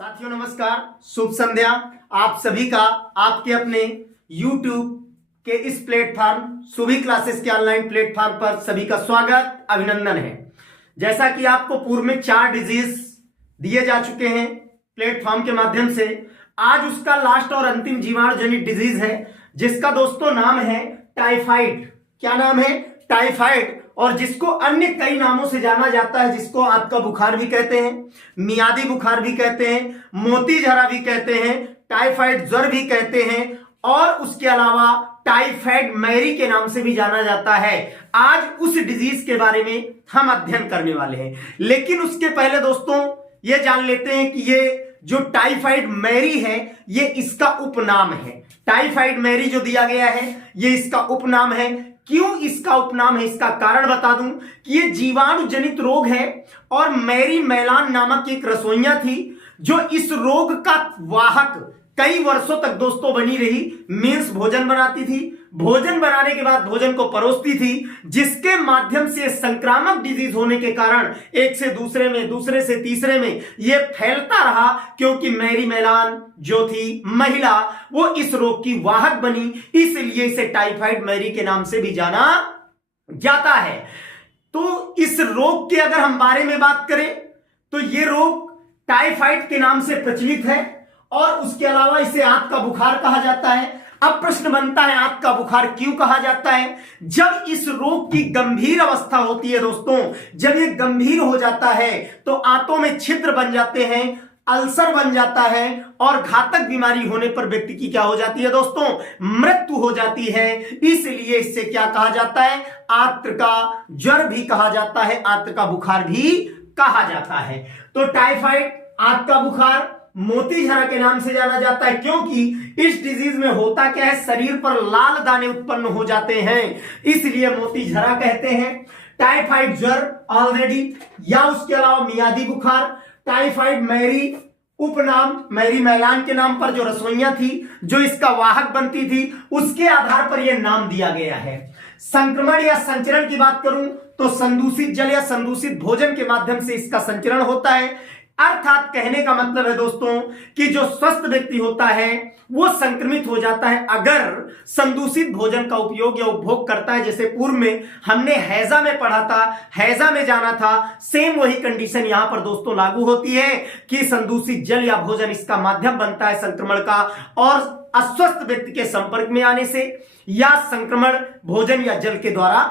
साथियों नमस्कार, शुभ संध्या। आप सभी का आपके अपने YouTube के इस प्लेटफॉर्म सुभी क्लासेस के ऑनलाइन प्लेटफॉर्म पर सभी का स्वागत, अभिनंदन है। जैसा कि आपको पूर्व में 4 डिजीज दिए जा चुके हैं प्लेटफॉर्म के माध्यम से, आज उसका लास्ट और अंतिम जीवाणु जनित डिजीज है जिसका दोस्तों नाम है टाइफाइड। क्या नाम है? टाइफाइड। और जिसको अन्य कई नामों से जाना जाता है, जिसको आपका बुखार भी कहते हैं, मियादी बुखार भी कहते हैं, मोती झरा भी कहते हैं, टाइफाइड ज्वर भी कहते हैं और उसके अलावा टाइफाइड मैरी के नाम से भी जाना जाता है। आज उस डिजीज के बारे में हम अध्ययन करने वाले हैं, लेकिन उसके पहले दोस्तों ये जान लेते हैं कि ये जो टाइफाइड मैरी है ये इसका उपनाम है। टाइफाइड मैरी जो दिया गया है ये इसका उपनाम है। क्यों इसका उपनाम है, इसका कारण बता दूं कि ये जीवाणु जनित रोग है और मैरी मैलान नामक एक रसोइया थी जो इस रोग का वाहक कई वर्षों तक दोस्तों बनी रही। मीन्स भोजन बनाती थी, भोजन बनाने के बाद भोजन को परोसती थी, जिसके माध्यम से संक्रामक डिजीज होने के कारण एक से दूसरे में, दूसरे से तीसरे में यह फैलता रहा, क्योंकि मैरी मैलान जो थी महिला वो इस रोग की वाहक बनी, इसलिए इसे टाइफाइड मैरी के नाम से भी जाना जाता है। तो इस रोग के अगर हम बारे में बात करें तो यह रोग टाइफाइड के नाम से प्रचलित है और उसके अलावा इसे आंत का बुखार कहा जाता है। अब प्रश्न बनता है आंत का बुखार क्यों कहा जाता है? जब इस रोग की गंभीर अवस्था होती है दोस्तों, जब ये गंभीर हो जाता है तो आंतों में छिद्र बन जाते हैं, अल्सर बन जाता है और घातक बीमारी होने पर व्यक्ति की क्या हो जाती है दोस्तों? मृत्यु हो जाती है। इसलिए इससे क्या कहा जाता है? आंत्र का ज्वर भी कहा जाता है, आंत्र का बुखार भी कहा जाता है। तो टाइफाइड, आंत का बुखार, मोती झरा के नाम से जाना जाता है, क्योंकि इस डिजीज में होता क्या है, शरीर पर लाल दाने उत्पन्न हो जाते हैं, इसलिए मोती झरा कहते हैं। टाइफाइड ज्वर ऑलरेडी, या उसके अलावा मियादी बुखार, टाइफाइड मैरी उपनाम मैरी मैलान के नाम पर जो रसोइया थी जो इसका वाहक बनती थी उसके आधार पर यह नाम दिया गया है। संक्रमण या संचरण की बात करूं तो संदूषित जल या संदूषित भोजन के माध्यम से इसका संचरण होता है। अर्थात कहने का मतलब है दोस्तों कि जो स्वस्थ व्यक्ति होता है वो संक्रमित हो जाता है अगर संदूषित भोजन का उपयोग या उपभोग करता है। जैसे पूर्व में हमने हैजा में पढ़ा था, हैजा में जाना था, सेम वही कंडीशन यहां पर दोस्तों लागू होती है कि संदूषित जल या भोजन इसका माध्यम बनता है संक्रमण का, और अस्वस्थ व्यक्ति के संपर्क में आने से या संक्रमण भोजन या जल के द्वारा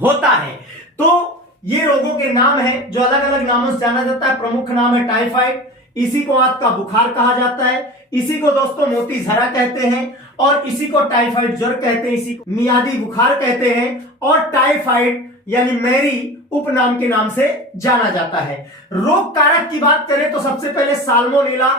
होता है। तो ये रोगों के नाम हैं जो अलग अलग नामों से जाना जाता है। प्रमुख नाम है टाइफाइड, इसी को आंत का बुखार कहा जाता है, इसी को दोस्तों मोती झरा कहते हैं और इसी को टाइफाइड ज्वर कहते हैं, इसी को मियादी बुखार कहते हैं और टाइफाइड यानी मैरी उपनाम के नाम से जाना जाता है। रोग कारक की बात करें तो सबसे पहले साल्मोनेला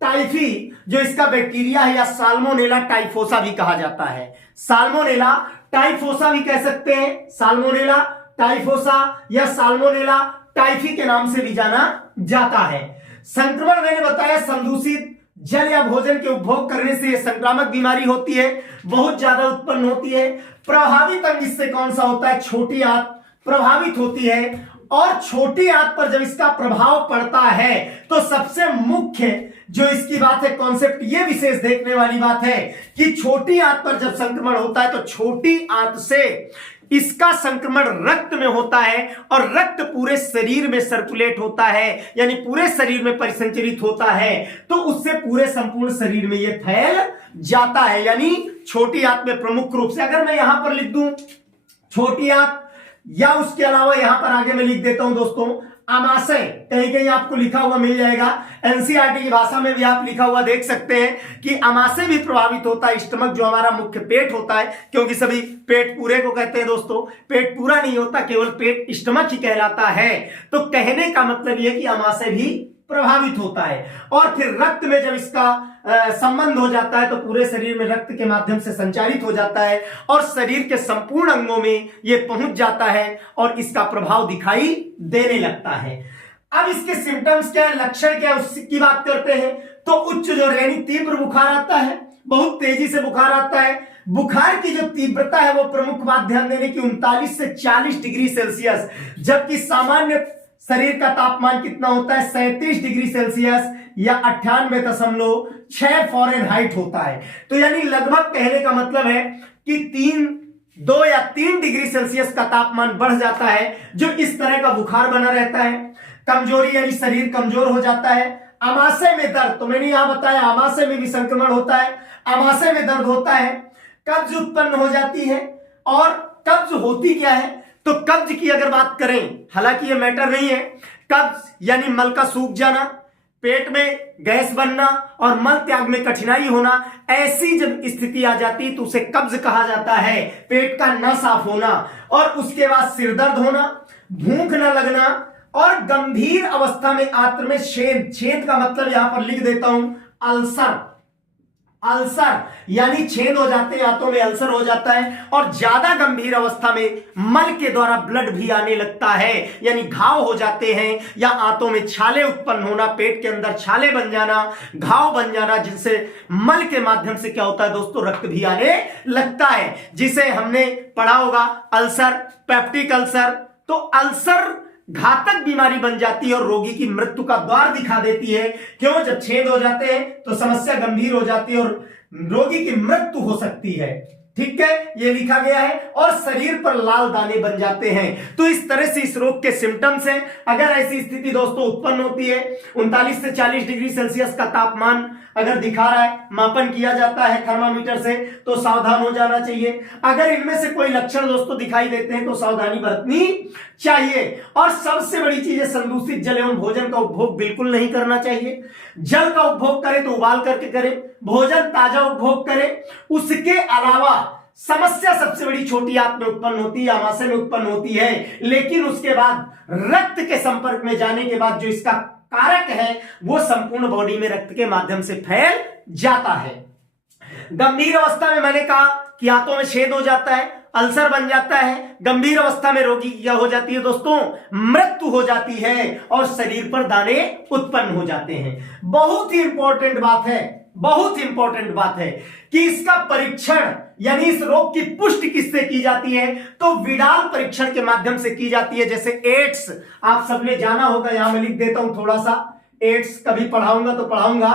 टाइफी जो इसका बैक्टीरिया है, या साल्मोनेला टाइफोसा भी कहा जाता है। साल्मोनेला टाइफोसा भी कह सकते हैं, साल्मोनेला टाइफोसा या साल्मोनेला टाइफी के नाम से भी जाना जाता है। संक्रमण मैंने बताया संदूषित जल या भोजन के उपभोग करने से संक्रामक बीमारी होती है, बहुत ज्यादा उत्पन्न होती है। प्रभावित अंग इससे कौन सा होता है? छोटी आंत प्रभावित होती है, और छोटी आंत पर जब इसका प्रभाव पड़ता है तो सबसे मुख्य जो इसकी बात है, कॉन्सेप्ट ये विशेष देखने वाली बात है कि छोटी आंत पर जब संक्रमण होता है तो छोटी आंत से इसका संक्रमण रक्त में होता है और रक्त पूरे शरीर में सर्कुलेट होता है, यानी पूरे शरीर में परिसंचरित होता है, तो उससे पूरे संपूर्ण शरीर में यह फैल जाता है। यानी छोटी आंत में प्रमुख रूप से, अगर मैं यहां पर लिख दूं छोटी आंत, या उसके अलावा यहां पर आगे मैं लिख देता हूं दोस्तों आमाशय, कहीं कहीं आपको लिखा हुआ मिल जाएगा, एनसीईआरटी की भाषा में भी आप लिखा हुआ देख सकते हैं कि आमाशय भी प्रभावित होता है। स्टमक जो हमारा मुख्य पेट होता है, क्योंकि सभी पेट पूरे को कहते हैं दोस्तों, पेट पूरा नहीं होता, केवल पेट स्टमक ही कहलाता है। तो कहने का मतलब यह कि आमाशय भी प्रभावित होता है, और फिर रक्त में जब इसका संबंध हो जाता है तो पूरे शरीर में रक्त के माध्यम से संचारित हो जाता है और शरीर के संपूर्ण अंगों में यह पहुंच जाता है और इसका प्रभाव दिखाई देने लगता है। अब इसके सिम्टम्स क्या है, लक्षण क्या है, उसकी बात करते हैं। तो उच्च जो यानी तीव्र बुखार आता है, बहुत तेजी से बुखार आता है। बुखार की जो तीव्रता है वो प्रमुख बात ध्यान देने की 39 से 40 डिग्री सेल्सियस, जबकि सामान्य शरीर का तापमान कितना होता है? 37 डिग्री सेल्सियस या 98.6 फ़ारेनहाइट होता है। तो यानी लगभग कहने का मतलब है कि 2 या 3 डिग्री सेल्सियस का तापमान बढ़ जाता है, जो इस तरह का बुखार बना रहता है। कमजोरी यानी शरीर कमजोर हो जाता है। आमाशय में दर्द, तो मैंने यहां बताया आमाशय में भी संक्रमण होता है, आमाशय में दर्द होता है, कब्ज उत्पन्न हो जाती है। और कब्ज होती क्या है? तो कब्ज की अगर बात करें, हालांकि ये मैटर नहीं है, कब्ज यानी मल का सूख जाना, पेट में गैस बनना और मल त्याग में कठिनाई होना, ऐसी जब स्थिति आ जाती तो उसे कब्ज कहा जाता है। पेट का न साफ होना और उसके बाद सिर दर्द होना, भूख न लगना और गंभीर अवस्था में आंत्र में छेद, छेद का मतलब यहां पर लिख देता हूं अल्सर, अल्सर यानी छेद हो जाते हैं, आंतों में अल्सर हो जाता है। और ज्यादा गंभीर अवस्था में मल के द्वारा ब्लड भी आने लगता है, यानी घाव हो जाते हैं या आंतों में छाले उत्पन्न होना, पेट के अंदर छाले बन जाना, घाव बन जाना, जिनसे मल के माध्यम से क्या होता है दोस्तों, रक्त भी आने लगता है, जिसे हमने पढ़ा होगा अल्सर, पेप्टिक अल्सर। तो अल्सर घातक बीमारी बन जाती है और रोगी की मृत्यु का द्वार दिखा देती है। क्यों? जब छेद हो जाते हैं तो समस्या गंभीर हो जाती है और रोगी की मृत्यु हो सकती है। ठीक है, ये लिखा गया है। और शरीर पर लाल दाने बन जाते हैं। तो इस तरह से इस रोग के सिम्टम्स हैं। अगर ऐसी स्थिति दोस्तों उत्पन्न होती है, 39 से 40 डिग्री सेल्सियस का तापमान अगर दिखा रहा है, मापन किया जाता है थर्मामीटर से, तो सावधान हो जाना चाहिए। अगर इनमें से कोई लक्षण दोस्तों दिखाई देते हैं तो सावधानी बरतनी चाहिए। और सबसे बड़ी चीज है, संदूषित जल एवं भोजन का उपभोग बिल्कुल नहीं करना चाहिए। जल का उपभोग करें तो उबाल करके करें, भोजन ताजा उपभोग करें। उसके अलावा समस्या सबसे बड़ी छोटी आंत में उत्पन्न होती है, आमाशय में उत्पन्न होती है, लेकिन उसके बाद रक्त के संपर्क में जाने के बाद जो इसका कारक है वो संपूर्ण बॉडी में रक्त के माध्यम से फैल जाता है। गंभीर अवस्था में मैंने कहा कि आंतों में छेद हो जाता है, अल्सर बन जाता है। गंभीर अवस्था में रोगी क्या हो जाती है दोस्तों, मृत्यु हो जाती है और शरीर पर दाने उत्पन्न हो जाते हैं। बहुत ही इंपॉर्टेंट बात है, बहुत इंपॉर्टेंट बात है कि इसका परीक्षण यानी इस रोग की पुष्टि किससे की जाती है? तो विडाल परीक्षण के माध्यम से की जाती है। जैसे एड्स आप सबने जाना होगा, यहां मैं लिख देता हूं थोड़ा सा, एड्स कभी पढ़ाऊंगा तो पढ़ाऊंगा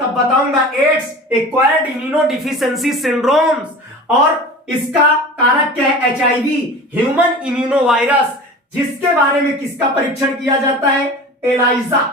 तब बताऊंगा। एड्स एक्वायर्ड इम्यूनोडिफिशियेंसी सिंड्रोम्स, और इसका कारक क्या है? एचआईवी, ह्यूमन इम्यूनोवायरस, जिसके बारे में किसका परीक्षण किया जाता है? एलाइजा,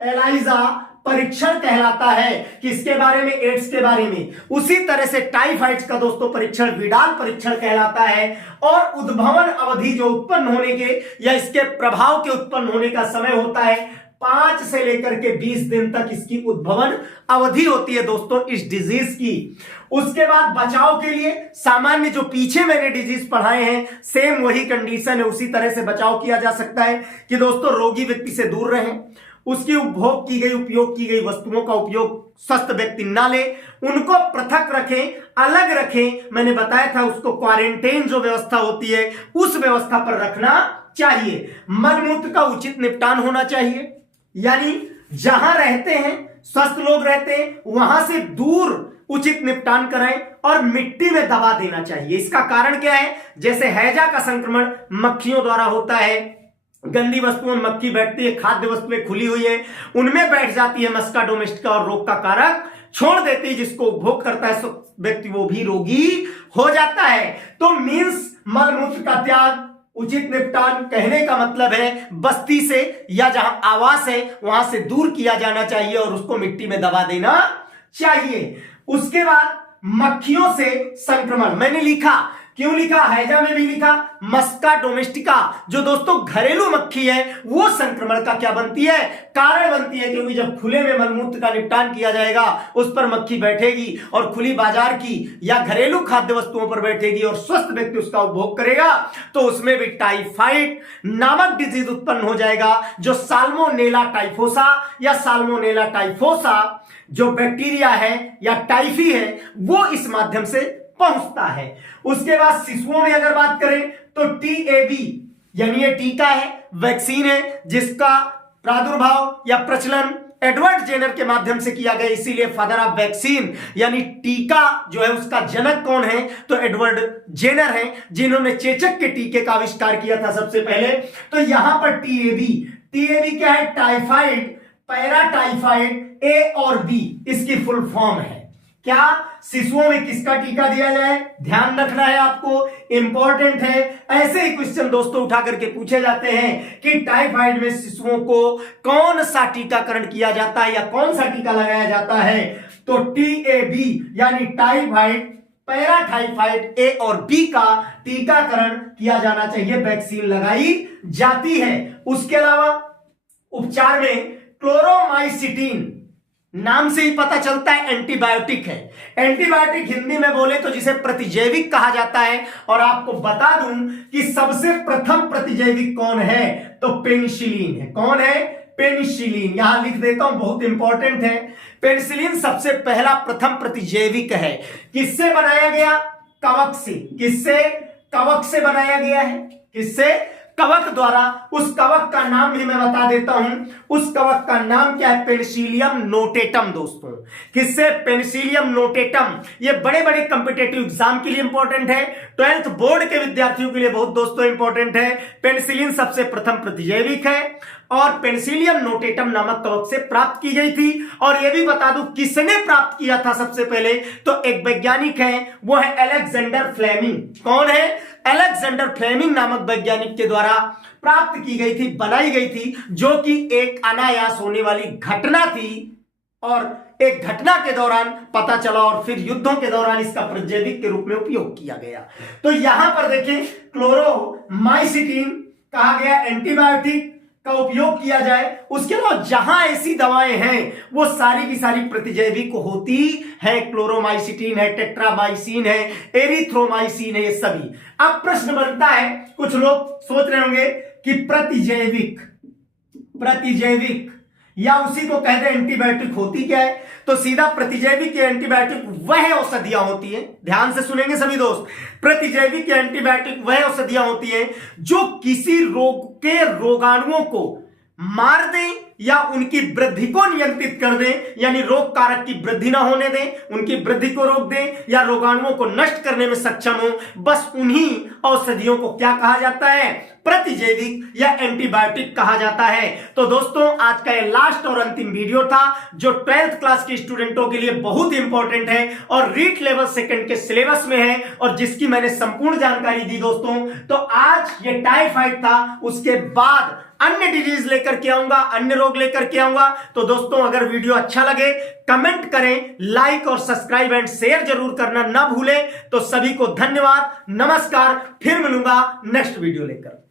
एलाइजा परीक्षण कहलाता है। किसके बारे में? एड्स के बारे में। उसी तरह से टाइफाइड का दोस्तों परीक्षण विडाल परीक्षण कहलाता है। और उद्भवन अवधि जो उत्पन्न होने के या इसके प्रभाव के उत्पन्न होने का समय होता है 5 से लेकर के 20 दिन तक इसकी उद्भवन अवधि होती है दोस्तों इस डिजीज की। उसके बाद बचाव के लिए सामान्य जो पीछे मैंने डिजीज पढ़ाए हैं, सेम वही कंडीशन है, उसी तरह से बचाव किया जा सकता है कि दोस्तों रोगी व्यक्ति से दूर रहें, उसकी उपभोग की गई उपयोग की गई वस्तुओं का उपयोग स्वस्थ व्यक्ति ना ले, उनको पृथक रखें, अलग रखें। मैंने बताया था उसको क्वारंटाइन जो व्यवस्था होती है उस व्यवस्था पर रखना चाहिए। मलमूत्र का उचित निपटान होना चाहिए, यानी जहां रहते हैं स्वस्थ लोग रहते हैं वहां से दूर उचित निपटान कराएं और मिट्टी में दबा देना चाहिए। इसका कारण क्या है? जैसे हैजा का संक्रमण मक्खियों द्वारा होता है, गंदी वस्तुओं में मक्खी बैठती है, खाद्य वस्तुएं खुली हुई है उनमें बैठ जाती है मस्का डोमेस्टिका और रोग का कारक छोड़ देती है, जिसको उपभोग करता है व्यक्ति वो भी रोगी हो जाता है। तो मींस मलमूत्र का त्याग, उचित निपटान, कहने का मतलब है बस्ती से या जहां आवास है वहां से दूर किया जाना चाहिए और उसको मिट्टी में दबा देना चाहिए। उसके बाद मक्खियों से संक्रमण मैंने लिखा, क्यों लिखा? हैजा में भी लिखा, मस्का डोमेस्टिका जो दोस्तों घरेलू मक्खी है वो संक्रमण का क्या बनती है? कारण बनती है, क्योंकि जब खुले में मलमूत्र का निपटान किया जाएगा उस पर मक्खी बैठेगी और खुली बाजार की या घरेलू खाद्य वस्तुओं पर बैठेगी और स्वस्थ व्यक्ति उसका उपभोग करेगा तो उसमें भी टाइफाइड नामक डिजीज उत्पन्न हो जाएगा, जो साल्मोनेला टाइफोसा या साल्मोनेला टाइफोसा जो बैक्टीरिया है या टाइफी है वो इस माध्यम से पहुंचता है। उसके बाद शिशुओं में अगर बात करें तो टीएबी यानी ये टीका है, वैक्सीन है, जिसका प्रादुर्भाव या प्रचलन एडवर्ड जेनर के माध्यम से किया गया, इसीलिए फादर ऑफ वैक्सीन यानी टीका जो है उसका जनक कौन है? तो एडवर्ड जेनर है, जिन्होंने चेचक के टीके का आविष्कार किया था सबसे पहले। तो यहां पर टीएबी टीएबी क्या है? टाइफाइड, पैराटाइफाइड, ए और बी इसकी फुल फॉर्म है। क्या शिशुओं में किसका टीका दिया जाए? ध्यान रखना है आपको, इंपॉर्टेंट है। ऐसे ही क्वेश्चन दोस्तों उठा करके पूछे जाते हैं कि टाइफाइड में शिशुओं को कौन सा टीकाकरण किया जाता है या कौन सा टीका लगाया जाता है? तो टीएबी यानी टाइफाइड, पैराटाइफाइड, ए और बी का टीकाकरण किया जाना चाहिए, वैक्सीन लगाई जाती है। उसके अलावा उपचार में क्लोरोमाइसिटिन, नाम से ही पता चलता है एंटीबायोटिक है। एंटीबायोटिक हिंदी में बोले तो जिसे प्रतिजैविक कहा जाता है। और आपको बता दूं कि सबसे प्रथम प्रतिजैविक कौन है? तो पेनिसिलिन है। कौन है? पेनिसिलिन। यहां लिख देता हूं, बहुत इंपॉर्टेंट है। पेनिसिलिन सबसे पहला प्रथम प्रतिजैविक है। किससे बनाया गया? कवक से। किससे? कवक से बनाया गया है। किससे? कवक द्वारा। उस कवक का नाम भी मैं बता देता हूं। उस कवक का नाम क्या है? पेनिसिलियम नोटेटम दोस्तों। किससे? Penicillium notatum. ये बड़े बड़े कॉम्पिटेटिव एग्जाम के लिए इंपॉर्टेंट है, 12th बोर्ड के विद्यार्थियों के लिए बहुत दोस्तों इंपॉर्टेंट है। पेनिसिलिन सबसे प्रथम प्रतिजैविक है और पेनिसिलियम नोटेटम नामक कवक से प्राप्त की गई थी। और यह भी बता दूं किसने प्राप्त किया था सबसे पहले? तो एक वैज्ञानिक है, वो है अलेक्जेंडर फ्लेमिंग। कौन है? अलेक्जेंडर फ्लेमिंग नामक वैज्ञानिक के द्वारा प्राप्त की गई थी, बनाई गई थी, जो कि एक अनायास होने वाली घटना थी और एक घटना के दौरान पता चला और फिर युद्धों के दौरान इसका प्रतिजैविक के रूप में उपयोग किया गया। तो यहां पर देखें, क्लोरोमाइसिटिन कहा गया एंटीबायोटिक का उपयोग किया जाए। उसके अलावा जहां ऐसी दवाएं हैं वो सारी की सारी प्रतिजैविक होती है। क्लोरोमाइसिटिन है, टेट्रामाइसिन है, एरिथ्रोमाइसिन है, ये सभी। अब प्रश्न बनता है, कुछ लोग सोच रहे होंगे कि प्रतिजैविक या उसी को कहते हैं एंटीबायोटिक होती क्या है? तो सीधा प्रतिजैविक या एंटीबायोटिक वह औषधियां होती हैं, ध्यान से सुनेंगे सभी दोस्त। प्रतिजैविक या एंटीबायोटिक वह औषधियां होती हैं जो किसी रोग के रोगाणुओं को मार दें या उनकी वृद्धि को नियंत्रित कर दें, यानी रोग कारक की वृद्धि ना होने दें, उनकी वृद्धि को रोक दें या रोगाणुओं को नष्ट करने में सक्षम हो। बस उन्हीं औषधियों को क्या कहा जाता है? प्रतिजैविक या एंटीबायोटिक कहा जाता है। तो दोस्तों आज का ये लास्ट और अंतिम वीडियो था जो 12th क्लास के स्टूडेंटों के लिए बहुत इंपॉर्टेंट है और रीट लेवल सेकंड के सिलेबस में है और जिसकी मैंने संपूर्ण जानकारी दी दोस्तों। तो आज ये टाइफाइड था, उसके बाद अन्य डिजीज लेकर के आऊंगा, अन्य रोग लेकर के आऊंगा। तो दोस्तों अगर वीडियो अच्छा लगे कमेंट करें, लाइक और सब्सक्राइब एंड शेयर जरूर करना ना भूलें। तो सभी को धन्यवाद, नमस्कार, फिर मिलूंगा नेक्स्ट वीडियो लेकर।